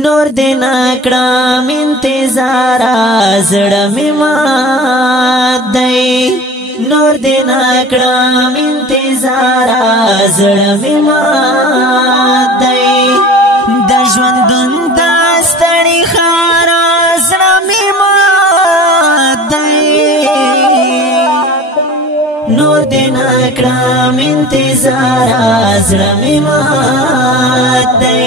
نور دینا کړم انتظار زړه می مات دی نور دینا کړم انتظار زړه می مات دی د ژوندون د ستړي خار زړه می مات دی نور دینا کړم انتظار زړه می مات دی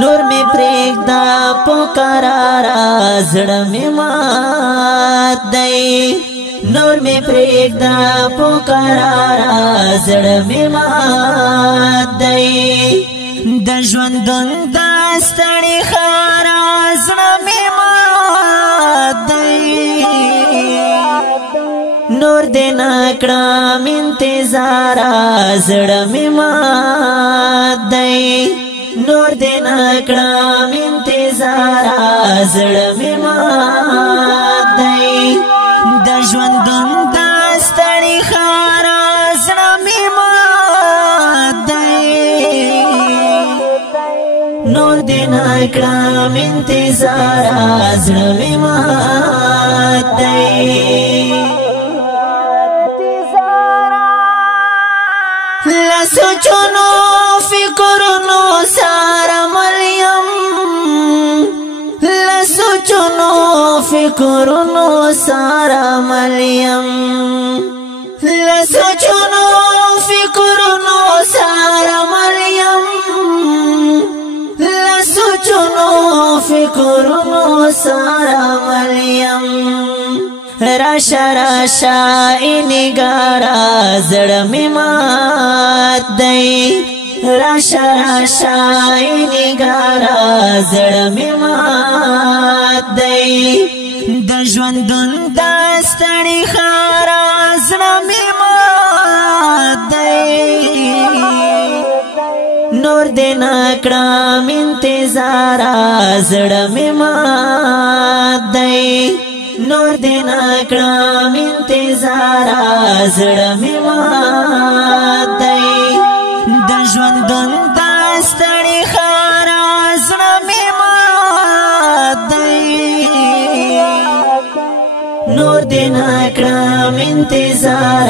نور می پرېږده پکارا زړه می مات دی نور می پرېږده پکارا زړه می مات دی د ژوندون د ستړي خار زړه می مات دی نور دینا کړم انتظار زړه می مات دی نور دینا کړم انتظار زړه می مات دی د ژوندون د ستړي خار زړه می مات دی نور دینا کړم انتظار زړه می مات دی لسوچونو فکرونو سارا مریم لسوچونو فکرونو سارا مریم لسوچونو فکرونو سارا مریم لسوچونو فکرونو سارا مریم راشا راشا نگارا زړه می مات دی راشا راشا نگارا زړه می مات دی د ژوندون د ستړي خار زړه می مات دی نور دینا کړم انتظار زړه می مات دی نور دینا کړم انتظار زړه می مات دی د ژوندون د ستړي خار زړه می مات دی نور دینا کړم انتظار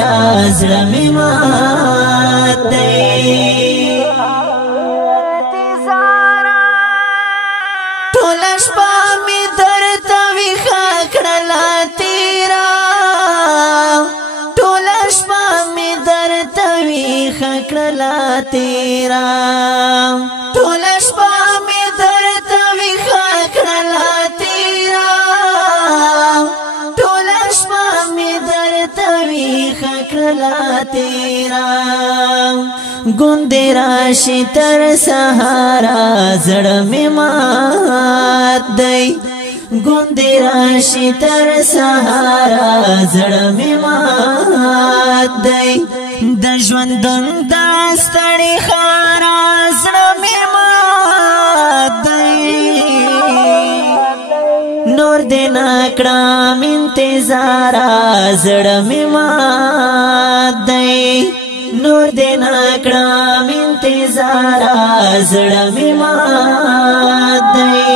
زړه می مات دی ټول شپه می درته ویښه کړله تیرا ټول شپه می درته ویښه کړله تیرا ټول شپه می درته ویښه کړله تیرا ټول شپه می درته ویښه کړله تیرا ګوندې راشي تر سهاره زړه می مات دی ګوندې راشي تر سهاره زړه می مات دی د ژوندون د ستړي خار زړه می مات دی نور دینا کړم انتظار زړه می مات دی نور دینا کړم انتظار زړه می مات دی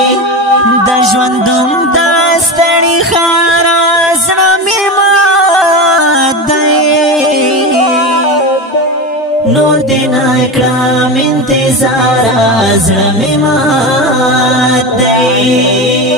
د ژوندون د ستړي خار زړه می مات دی نور دینا کړم انتظار زړه می مات دی